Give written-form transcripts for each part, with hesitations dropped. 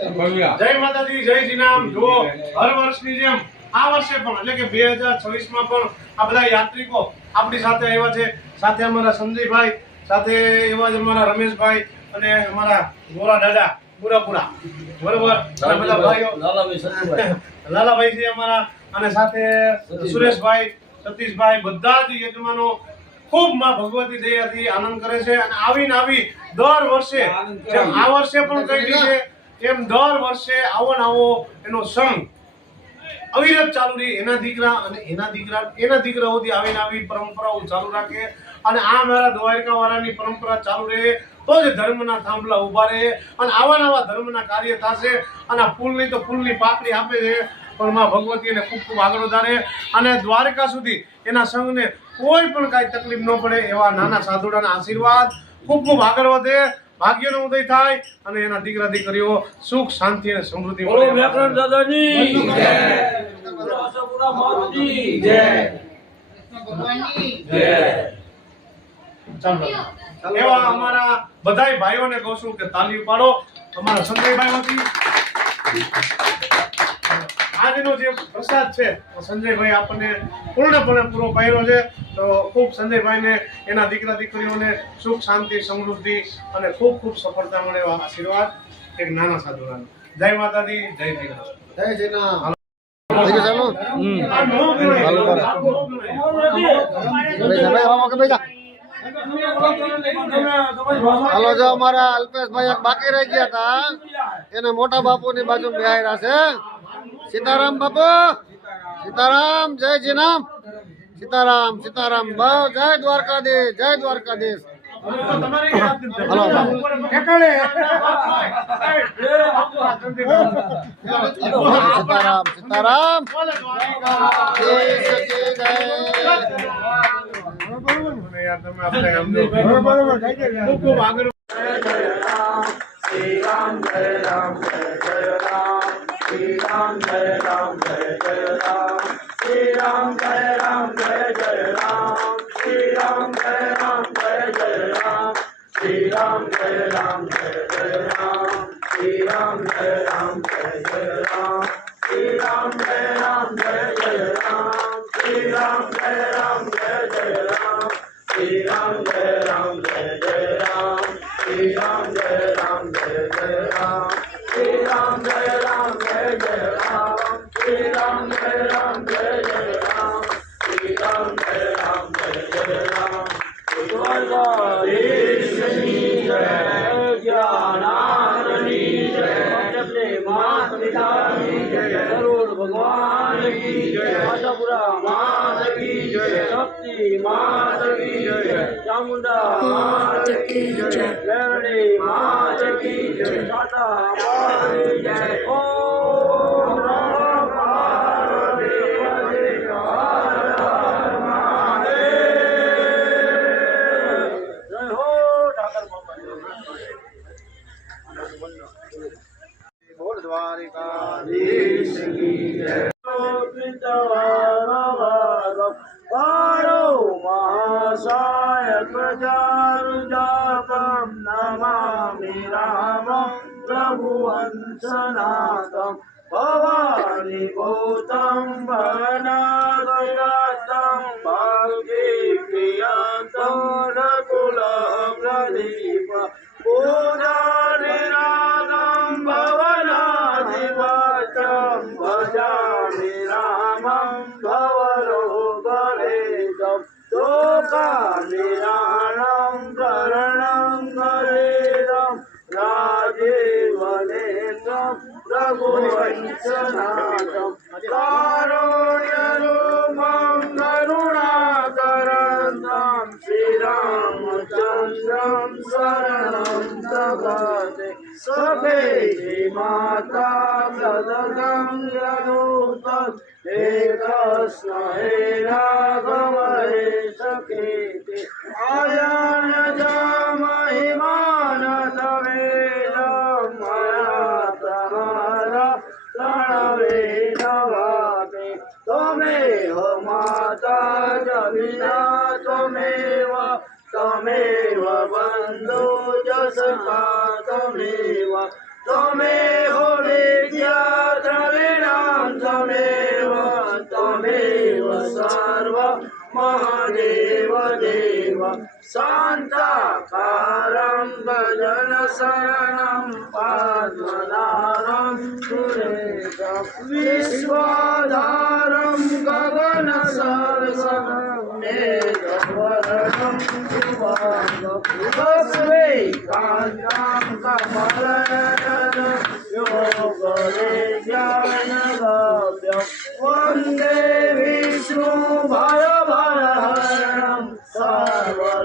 જય માતાજી, જય શ્રીરામ। જો હર વર્ષની જેમ આ વર્ષે પણ એટલે કે 2026 માં પણ આ બધા યાત્રિકો આપણી સાથે આવ્યા છે। સાથે અમારા સંજયભાઈ, સાથે એવા જ અમારા રમેશભાઈ અને અમારા ગોરા દાદા પુરાપુરા, બરોબર, અને બધા ભાઈઓ લાલાભાઈ છે અમારા, અને સાથે સુરેશભાઈ, સતીશભાઈ, બધા જ યજમાનો ખૂબ માં ભગવતી દયાથી આનંદ કરે છે। અને આવી દર વર્ષે જેમ આ વર્ષે પણ કહી છે એમ દર વર્ષે આવો ને આવો એનો સંગ અવિરત ચાલુ રહી। એના દીકરા અને એના દીકરા સુધી આવી પરંપરાઓ ચાલુ રાખે અને આ મારા દ્વારકા વાળાની પરંપરા ચાલુ રહે તો જ ધર્મના થાંભલા ઉભા રહે અને આવા ધર્મના કાર્ય થશે। અને ફૂલની તો ફૂલની પાકડી આપે છે, પણ માં ભગવતી એને ખૂબ આગળ વધારે અને દ્વારકા સુધી એના સંઘને કોઈ પણ કાંઈ તકલીફ ન પડે એવા નાના સાધુડાના આશીર્વાદ ખૂબ આગળ વધે, ભાગ્યનો ઉદય થાય અને એના દીકરા દીકરીઓ સુખ શાંતિ અને સમૃદ્ધિ મળે। એવા અમારા બધાય ભાઈઓને કહું છું કે તાલી પાડો અમારા સંજયભાઈ આજનો જે પ્રસાદ છે સંજયભાઈ આપણને પૂર્ણપણે પૂરો પાડ્યો છે। તો ખૂબ સંજયભાઈને એના દીકરા દીકરીઓને સુખ શાંતિ સમૃદ્ધિ અને ખૂબ સફળતા મળે એવા આશીર્વાદ એક નાના સાધુના। જય માતાજી, જય શ્રીરામ, જય શ્રીરામ। હાલો, જો અમારા અલ્પેશભાઈ બાકી રહી ગયા હતા, એને મોટા બાપુ ની બાજુ બેહાર્યા છે। સીતારામ બાપુ, સીતારામ, જય શ્રીરામ, સીતારામ સીતારામ, જય દ્વારકાધીશ, જય દ્વારકાધીશ। હાલો સીતારામ સીતારામ, ખૂબ આગળ श्री राम जय राम जय जय राम, श्री राम जय राम जय जय राम, श्री राम जय राम जय जय राम, श्री राम जय राम जय जय राम, श्री राम जय राम जय जय राम, श्री राम जय राम जय जय राम, श्री राम जय राम जय जय राम, श्री राम जय राम जय जय राम, श्री राम जय राम जय जय राम, श्री राम जय राम जय जय राम, श्री राम जय राम जय जय राम, श्री राम जय राम जय जय राम, श्री राम जय राम जय जय राम। द्वारकाधीश की जय, ज्ञानानंदी जय, अपने माता पिता की जय, गरुड़ भगवान की जय, आशापुरा माता की जय, शक्ति माता की जय, चामुंडा माता की जय, लहरी माता की जय, टाटा माता की जय। ओम नमो पार्वती पते हर हर महादेव। जय हो ठाकर बाबा। बोल द्वारिकाधीश की जय। महासाय प्रजारुजापं नमामि रामं प्रभुवंशनाथं, भवानि भूतं भवनागतं भाग्यप्रियं नकुलप्रदीप पूजानिरागं भवनाधिपत्यं भजामि रामं भवरोगरेदं, शोकानिराणं करणं करेदं, राजीवनेत्रं रघुवंशनाथं, कारुण्यरूपं करुणाकरन्दं, श्रीरामचन्द्रं शरणं प्रपद्ये। सखेति माता प्रदत्तं यदूतं, हे कृष्ण हे राघव हे सखेति, अजानत महिमान तवेदं, मया प्रणवेन वाते। त्वमेव माता जनिता त्वमेव, त्वमेव बन्धु च सखा त्वमेव, त्वमेव विद्या द्रविणां त्वमेव सर्व महादेव देव शान्ताकारं भजन शरणं पद्मनाभं सुरेशं विश्वधारं गगन सरसमेघवर्णं शुभाङ्गं कमलनयनं योगनित्यानगम्यं वन्दे विष्णु भयभयहरणं सर्वलोकैकनाथं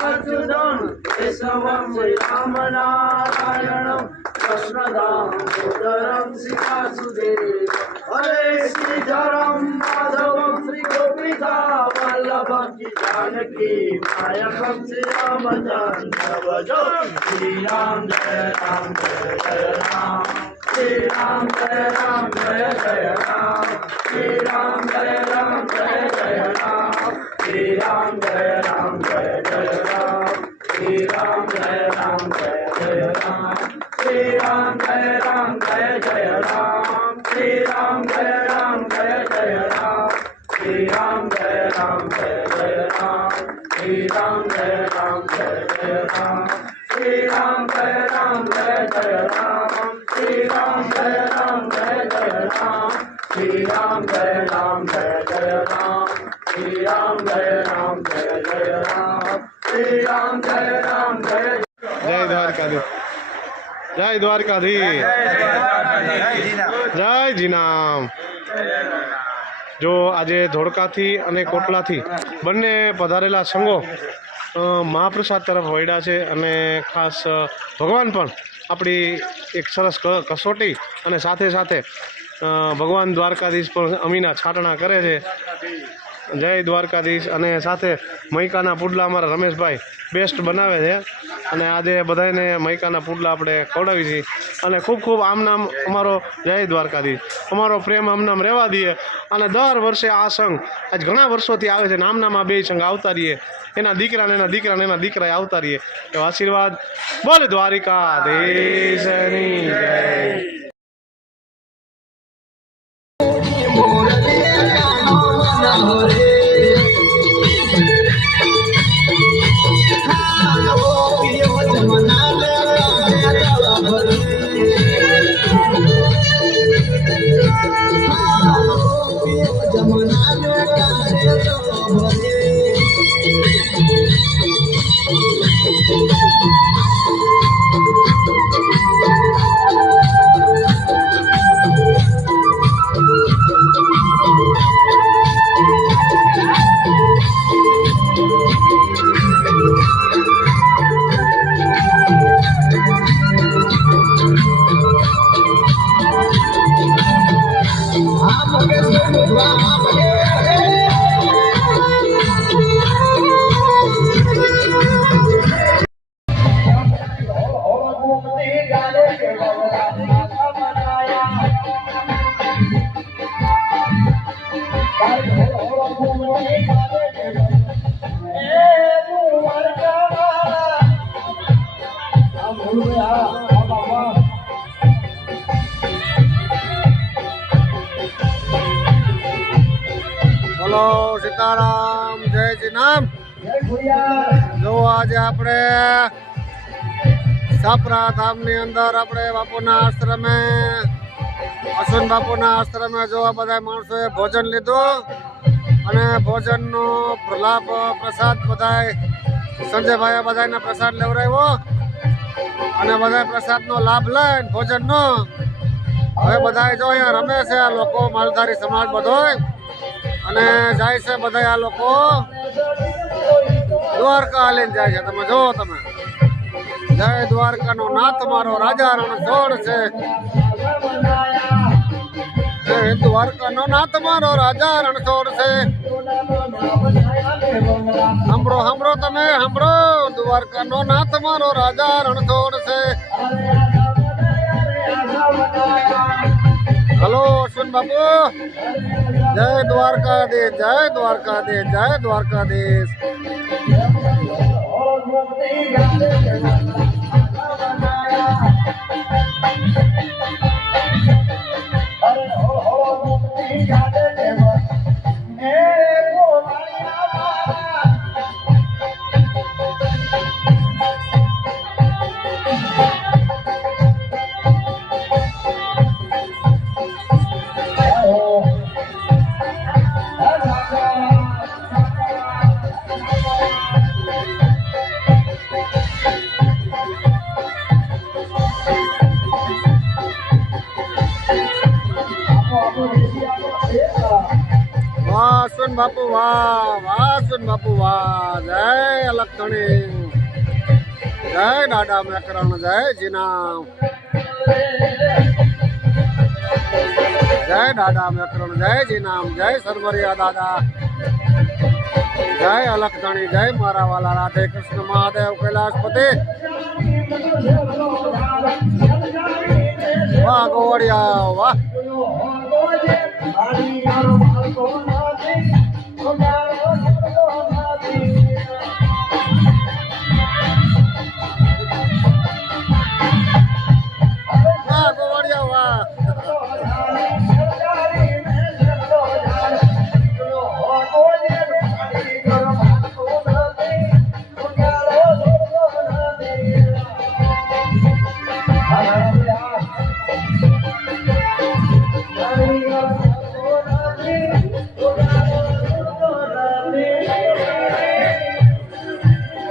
अच्युतं केशवं श्रीरामनारायणं कृष्णदामोदरं श्रीवासुदेवं हरे श्रीधरं माधवं श्रीगोपिका वल्लभं जानकी नायकं श्रीरामचन्द्र भज श्रीराम जय राम श्रीराम जय राम जय जय राम श्रीराम जय राम जय जय राम श्रीराम जय राम जय जय राम श्रीराम जय राम जय जय राम श्रीराम जय राम जय जय राम श्रीराम जय राम जय जय राम श्रीराम जय राम जय जय राम श्रीराम जय राम जय जय राम श्रीराम जय राम जय जय राम श्रीराम जय राम जय जय राम श्रीराम जय राम जय जय राम श्रीराम जय राम जय जय राम श्रीराम जय राम जय જય દ્વારકાધીશ જય દ્વારકાધીશ જય જીનામ જો આજે ધોળકાથી અને કોટલાથી બંને પધારેલા સંઘો મહાપ્રસાદ તરફ વળ્યા છે અને ખાસ ભગવાન પણ આપણી એક સરસ કસોટી અને સાથે સાથે ભગવાન દ્વારકાધીશ પણ અમીના છાટણા કરે છે જય દ્વારકાધીશ અને સાથે મૈકાના પુડલા અમારા રમેશભાઈ બેસ્ટ બનાવે છે અને આજે બધાને મૈકાના પુડલા આપણે ખવડાવી છીએ અને ખૂબ ખૂબ આમ નામ અમારો જય દ્વારકાધીશ અમારો પ્રેમ આમ નામ રહેવા દઈએ અને દર વર્ષે આ સંઘ આજ ઘણા વર્ષોથી આવે છે નામ નામ આ બે સંઘ આવતા રહીએ એના દીકરાને એના દીકરાને એના દીકરાએ આવતા રહીએ એવા આશીર્વાદ બોલ દ્વારિકાધીશની જય બોલો સીતારામ જય જીનામ જો આજે આપણે સાપરા ધામની અંદર આપણે બાપુના આશ્રમે અશ્વિન બાપુના આશ્રમે જો આ બધા માણસોએ ભોજન લીધું અને ભોજનનો લાભ પ્રસાદ બધાય સંજયભાઈએ બધાને પ્રસાદ લેવડાવ્યો અને બધા પ્રસાદનો લાભ લઈને ભોજનનો હવે બધા જો અહીંયા રમે છે આ લોકો માલધારી સમાજ બધોય અને જાય છે બધા આ લોકો દ્વારકા લઈને જાય છે તમે જો તમે જય દ્વારકાનો નાથ મારો રાજા રણછોડ છે જય દ્વારકાનો નાથ મારો રાજા રણછોડ છે સાંભળો સાંભળો તમે સાંભળો દ્વારકાનો નાથ મારો રાજા રણછોડ છે હલો અશ્વિન બાપુ જય દ્વારકાધીશ જય દ્વારકાધીશ જય દ્વારકાધીશ બાપુ વાહ, વાહ અશ્વિન બાપુ વાહ. જય અલગધણી, જય દાદા મેકરણ, જય જીનામ, જય દાદા મેકરણ, જય જીનામ, જય સરવરિયા દાદા, જય અલગધણી, જય મારા વાલા રાધે કૃષ્ણ મહાદેવ કૈલાસપતિ. વાહ ગોવડિયા વાહ. વાહ ગોવડિયા વાહ.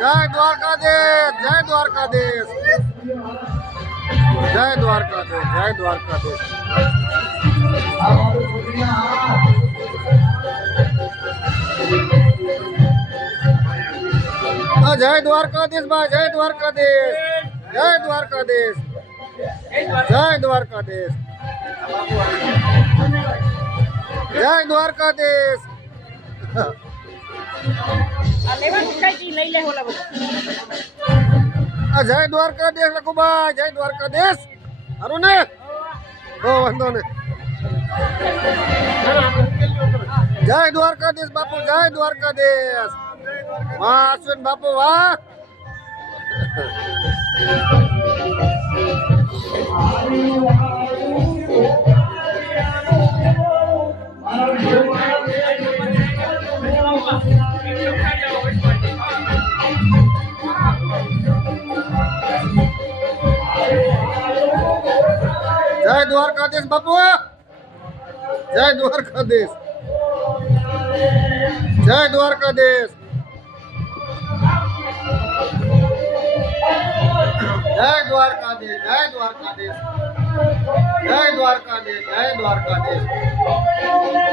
જય દ્વારકાધીશ, જય દ્વારકાધીશ, જય દ્વારકાધીશ, જય દ્વારકાધીશ. જય દ્વારકાધીશ ભાઈ, જય દ્વારકાધીશ, જય દ્વારકાધીશ, જય દ્વારકાધીશ, જય દ્વારકાધીશ. જય દ્વારકાધીશ લખુભાઈ, જય દ્વારકાધીશ. સારું ને? હો વાંધો ને. જય દ્વારકાધીશ બાપુ, જય દ્વારકાધીશ. વાહ અશ્વિન બાપુ વાહ. જય દ્વારકાધીશ બાપુ, જય દ્વારકાધીશ, જય દ્વારકાધીશ, જય દ્વારકાધીશ, જય દ્વારકાધીશ, જય દ્વારકાધીશ, જય દ્વારકાધીશ.